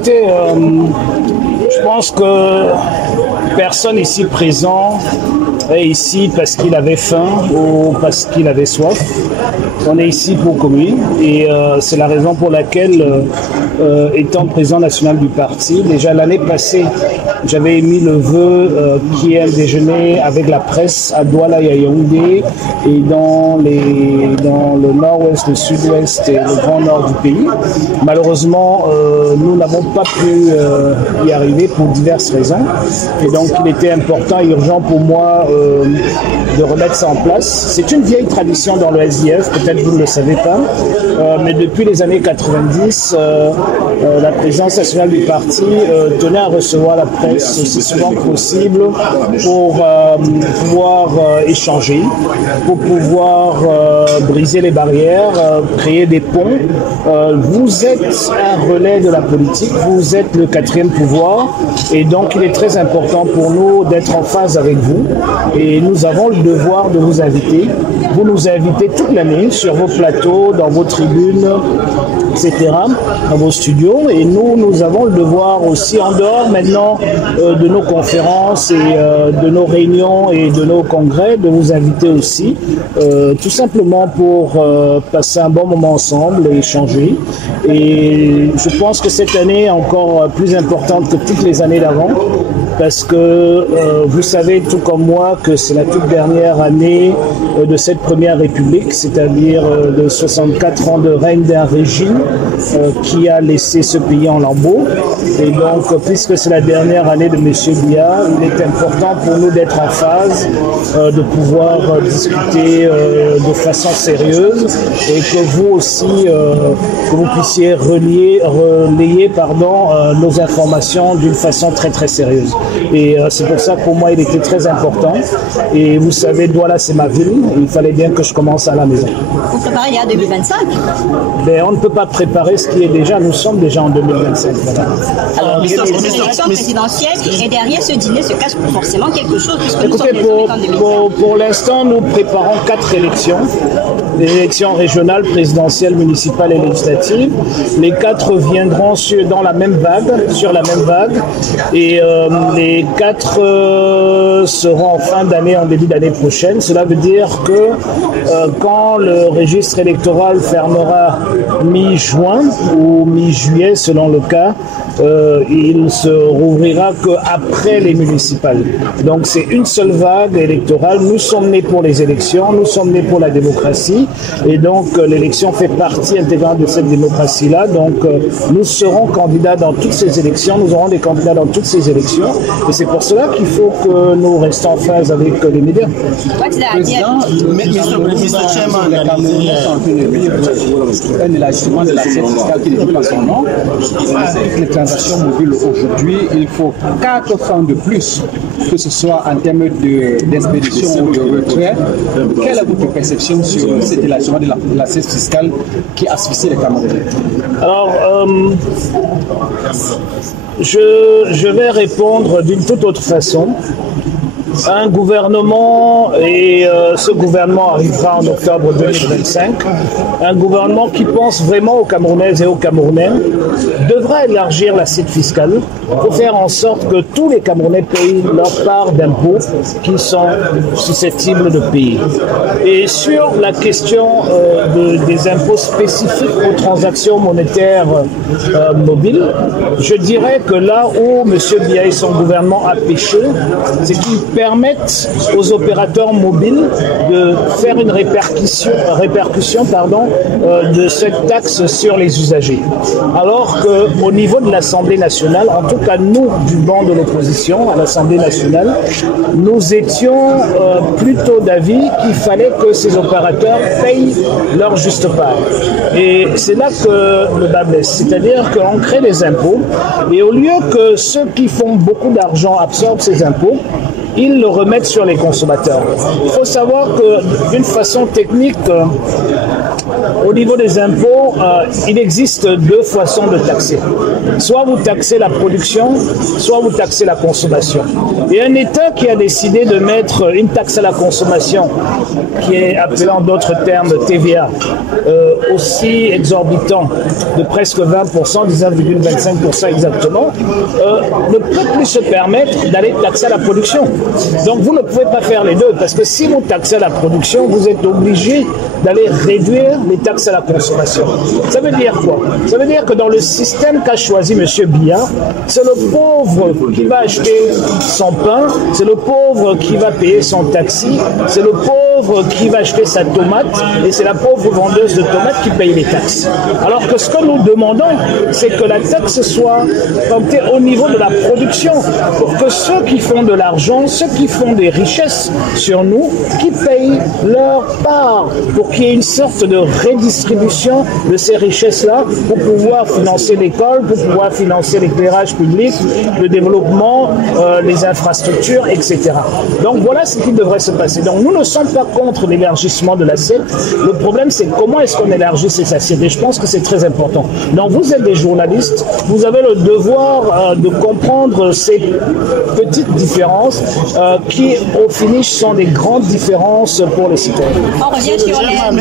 Écoutez, je pense que personne ici présent est ici parce qu'il avait faim ou parce qu'il avait soif. On est ici pour communier et c'est la raison pour laquelle, étant président national du parti, déjà l'année passée, j'avais émis le vœu qu'il y ait un déjeuner avec la presse à Douala et à Yaoundé et dans le nord-ouest, le sud-ouest et le grand nord du pays. Malheureusement, nous n'avons pas pu y arriver pour diverses raisons. Et donc, il était important et urgent pour moi de remettre ça en place. C'est une vieille tradition dans le SDF, peut-être vous ne le savez pas, mais depuis les années 90, la présidence nationale du parti tenait à recevoir la presse aussi souvent que possible pour pouvoir échanger, pour pouvoir briser les barrières, créer des ponts. Vous êtes un relais de la politique, vous êtes le quatrième pouvoir et donc il est très important pour nous d'être en phase avec vous et nous avons le devoir de vous inviter. Vous nous invitez toute l'année sur vos plateaux, dans vos tribunes, etc., dans vos studios et nous avons le devoir aussi en dehors maintenant de nos conférences et de nos réunions et de nos congrès de vous inviter aussi tout simplement pour passer un bon moment ensemble et échanger et je pense que cette année est encore plus importante que toutes les années d'avant parce que vous savez tout comme moi que c'est la toute dernière année de cette première république, c'est-à-dire de 64 ans de règne d'un régime qui a laissé ce pays en lambeaux. Et donc, puisque c'est la dernière année de M. Biya, il est important pour nous d'être en phase, de pouvoir discuter de façon sérieuse et que vous aussi, que vous puissiez relayer nos informations d'une façon très très sérieuse. Et c'est pour ça que pour moi il était très important. Et vous savez, Douala c'est ma ville, il fallait bien que je commence à la maison. Vous préparez à 2025 ? Mais on ne peut pas préparer ce qui est déjà, nous sommes déjà en 2025. Voilà. Alors, l'élection présidentielle et derrière ce dîner se cache forcément quelque chose puisque nous sommes pour l'instant, nous préparons 4 élections. Les élections régionales, présidentielles, municipales et législatives. Les 4 viendront sur la même vague. Et les 4 seront en fin d'année, en début d'année prochaine. Cela veut dire que quand le registre électoral fermera mi-juin ou mi-juillet, selon le cas, il se rouvrira qu'après les municipales. Donc c'est une seule vague électorale. Nous sommes nés pour les élections, nous sommes nés pour la démocratie et donc l'élection fait partie intégrante de cette démocratie-là. Donc nous serons candidats dans toutes ces élections, nous aurons des candidats dans toutes ces élections et c'est pour cela qu'il faut que nous restons en phase avec les médias. Président, Mr. Chairman, les Camerounais sont en train de vivre un élargissement de l'assiette fiscale qui n'est plus dans son nom. Avec les transactions mobiles aujourd'hui, il faut 4 francs de plus, que ce soit en termes d'expédition ou de retrait. Quelle est votre perception sur cet élargissement de l'assiette fiscale qui asphyxie les Camerounais? Alors, je vais répondre d'une toute autre façon. Un gouvernement, et ce gouvernement arrivera en octobre 2025, un gouvernement qui pense vraiment aux Camerounaises et aux Camerounais devra élargir l'assiette fiscale pour faire en sorte que tous les Camerounais payent leur part d'impôts qu'ils sont susceptibles de payer. Et sur la question des impôts spécifiques aux transactions monétaires mobiles, je dirais que là où M. Biya et son gouvernement a péché, c'est qu'ils permettent aux opérateurs mobiles de faire une répercussion de cette taxe sur les usagers. Alors qu'au niveau de l'Assemblée nationale, en tout cas nous du banc de l'opposition à l'Assemblée nationale, nous étions plutôt d'avis qu'il fallait que ces opérateurs payent leur juste part. Et c'est là que le bas blesse. C'est-à-dire qu'on crée des impôts et au lieu que ceux qui font beaucoup d'argent absorbent ces impôts, ils le remettent sur les consommateurs. Il faut savoir que d'une façon technique, au niveau des impôts, il existe deux façons de taxer. Soit vous taxez la production, soit vous taxez la consommation. Et un État qui a décidé de mettre une taxe à la consommation, qui est appelée en d'autres termes TVA, aussi exorbitant de presque 20%, 19,25% exactement, ne peut plus se permettre d'aller taxer la production. Donc vous ne pouvez pas faire les deux, parce que si vous taxez la production, vous êtes obligé d'aller réduire les taxes à la consommation. Ça veut dire quoi? Ça veut dire que dans le système qu'a choisi M. Biya, c'est le pauvre qui va acheter son pain, c'est le pauvre qui va payer son taxi, c'est le pauvre qui va acheter sa tomate, et c'est la pauvre vendeuse de tomates qui paye les taxes. Alors que ce que nous demandons, c'est que la taxe soit comptée au niveau de la production, pour que ceux qui font de l'argent, ceux qui font des richesses sur nous, qui payent leur part, pour qu'il y ait une sorte de redistribution de ces richesses-là, pour pouvoir financer l'école, pour pouvoir financer l'éclairage public, le développement, les infrastructures, etc. Donc voilà ce qui devrait se passer. Donc nous ne sommes pas contre l'élargissement de l'assiette. Le problème, c'est comment est-ce qu'on élargit ces assiettes. Et je pense que c'est très important. Donc vous êtes des journalistes, vous avez le devoir de comprendre ces petites différences qui, au finish, sont des grandes différences pour les citoyens. On revient sur les...